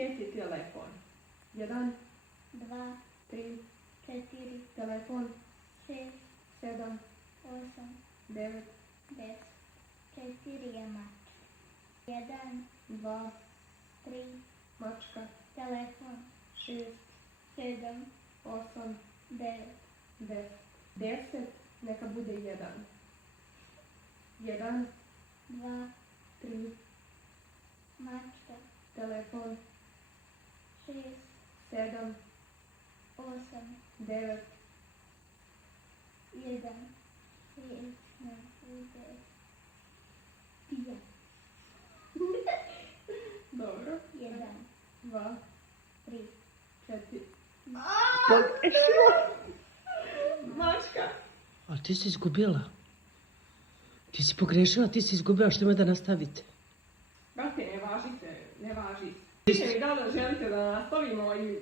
5 je telefon. 1, 2, 3, 4, telefon, 6, 7, 8, 9, 10. 4 je mačka. 1, 2, 3, mačka, telefon, 6, 7, 8, 9. 10. 10 neka bude 1. 1, 2, 3, mačka, telefon, 6, 7, 8, 9, 1, 6, 9, 10. dobro. 1, 2, 3. 4. Pogrešila. Mačka. A ti si izgubila. Ti si pogrešila, ti si izgubila, što ima da nastavite? Brate, ne važite, ne važi. Piše mi da li želite da nastavimo i...